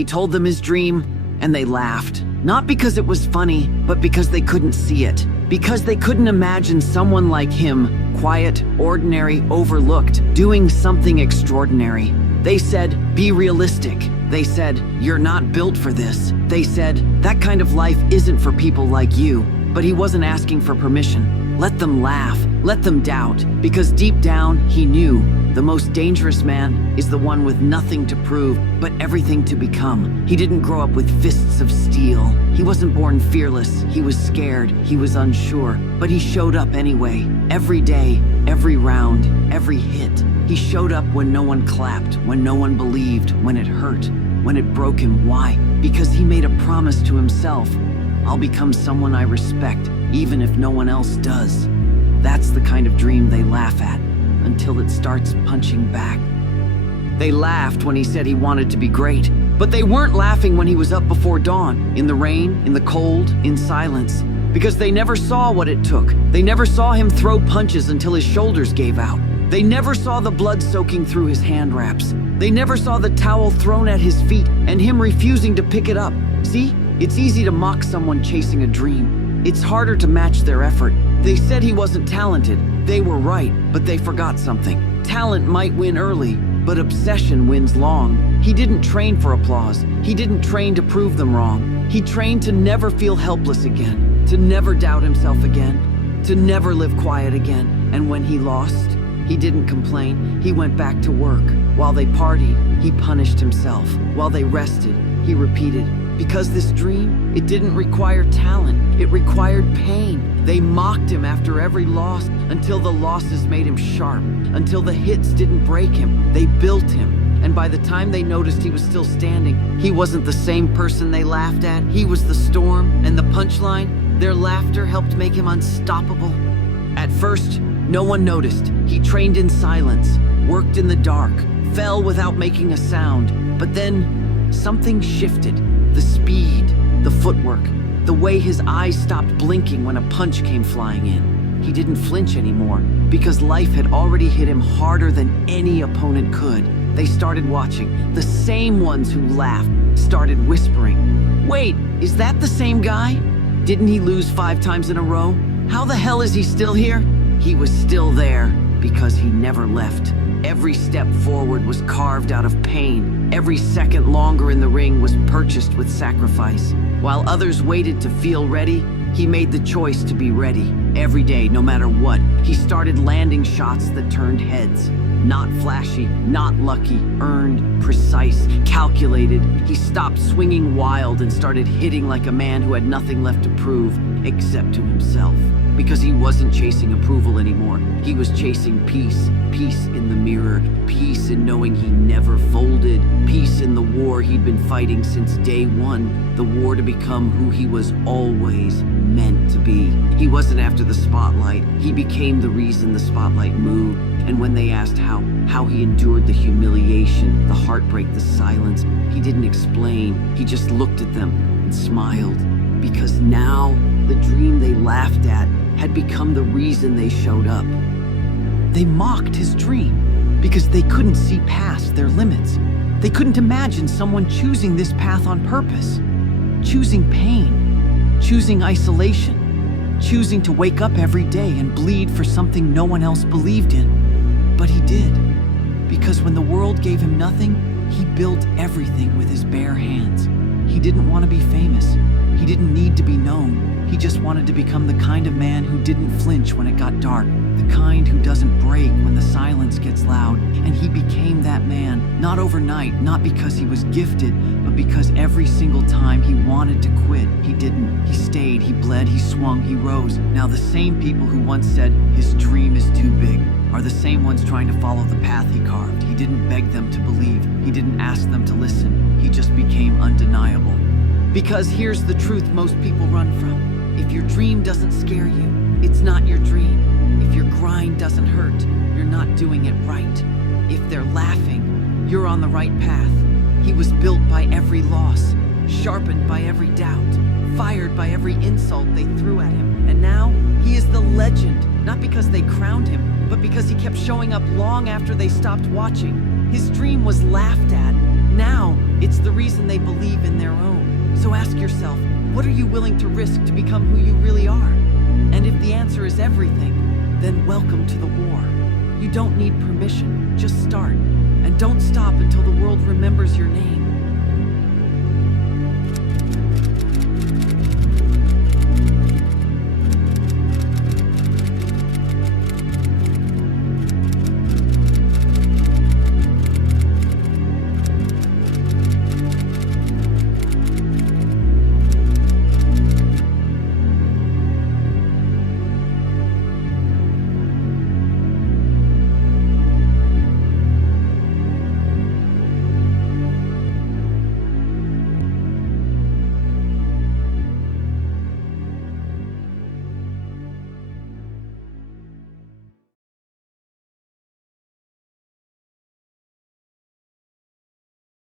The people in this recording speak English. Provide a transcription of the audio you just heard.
He told them his dream, and they laughed. Not because it was funny, but because they couldn't see it. Because they couldn't imagine someone like him, quiet, ordinary, overlooked, doing something extraordinary. They said, be realistic. They said, you're not built for this. They said, that kind of life isn't for people like you. But he wasn't asking for permission. Let them laugh, let them doubt, because deep down, he knew the most dangerous man is the one with nothing to prove, but everything to become. He didn't grow up with fists of steel. He wasn't born fearless. He was scared. He was unsure. But he showed up anyway. Every day, every round, every hit. He showed up when no one clapped, when no one believed, when it hurt, when it broke him. Why? Because he made a promise to himself. I'll become someone I respect, even if no one else does. That's the kind of dream they laugh at, until it starts punching back. They laughed when he said he wanted to be great, but they weren't laughing when he was up before dawn, in the rain, in the cold, in silence, because they never saw what it took. They never saw him throw punches until his shoulders gave out. They never saw the blood soaking through his hand wraps. They never saw the towel thrown at his feet and him refusing to pick it up. See, it's easy to mock someone chasing a dream. It's harder to match their effort. They said he wasn't talented. They were right, but they forgot something. Talent might win early, but obsession wins long. He didn't train for applause. He didn't train to prove them wrong. He trained to never feel helpless again, to never doubt himself again, to never live quiet again. And when he lost, he didn't complain. He went back to work. While they partied, he punished himself. While they rested, he repeated, because this dream, it didn't require talent. It required pain. They mocked him after every loss until the losses made him sharp, until the hits didn't break him. They built him. And by the time they noticed he was still standing, he wasn't the same person they laughed at. He was the storm, and the punchline, their laughter helped make him unstoppable. At first, no one noticed. He trained in silence, worked in the dark, fell without making a sound. But then, something shifted. The speed, the footwork, the way his eyes stopped blinking when a punch came flying in. He didn't flinch anymore, because life had already hit him harder than any opponent could. They started watching. The same ones who laughed started whispering, wait, is that the same guy? Didn't he lose 5 times in a row? How the hell is he still here? He was still there, because he never left. Every step forward was carved out of pain. Every second longer in the ring was purchased with sacrifice. While others waited to feel ready, he made the choice to be ready. Every day, no matter what, he started landing shots that turned heads. Not flashy, not lucky, earned, precise, calculated. He stopped swinging wild and started hitting like a man who had nothing left to prove, except to himself. Because he wasn't chasing approval anymore. He was chasing peace. Peace in the mirror. Peace in knowing he never folded. Peace in the war he'd been fighting since day one. The war to become who he was always meant to be. He wasn't after the spotlight. He became the reason the spotlight moved. And when they asked how he endured the humiliation, the heartbreak, the silence, he didn't explain. He just looked at them and smiled. Because now, the dream they laughed at had become the reason they showed up. They mocked his dream because they couldn't see past their limits. They couldn't imagine someone choosing this path on purpose, choosing pain, choosing isolation, choosing to wake up every day and bleed for something no one else believed in. But he did, because when the world gave him nothing, he built everything with his bare hands. He didn't want to be famous. He didn't need to be known. He just wanted to become the kind of man who didn't flinch when it got dark, the kind who doesn't break when the silence gets loud. And he became that man, not overnight, not because he was gifted, but because every single time he wanted to quit, he didn't. He stayed, he bled, he swung, he rose. Now the same people who once said his dream is too big are the same ones trying to follow the path he carved. He didn't beg them to believe. He didn't ask them to listen. He just became undeniable. Because here's the truth most people run from. If your dream doesn't scare you, it's not your dream. If your grind doesn't hurt, you're not doing it right. If they're laughing, you're on the right path. He was built by every loss, sharpened by every doubt, fired by every insult they threw at him. And now, he is the legend, not because they crowned him, but because he kept showing up long after they stopped watching. His dream was laughed at, now, it's the reason they believe in their own. So ask yourself, what are you willing to risk to become who you really are? And if the answer is everything, then welcome to the war. You don't need permission, just start. And don't stop until the world remembers your name.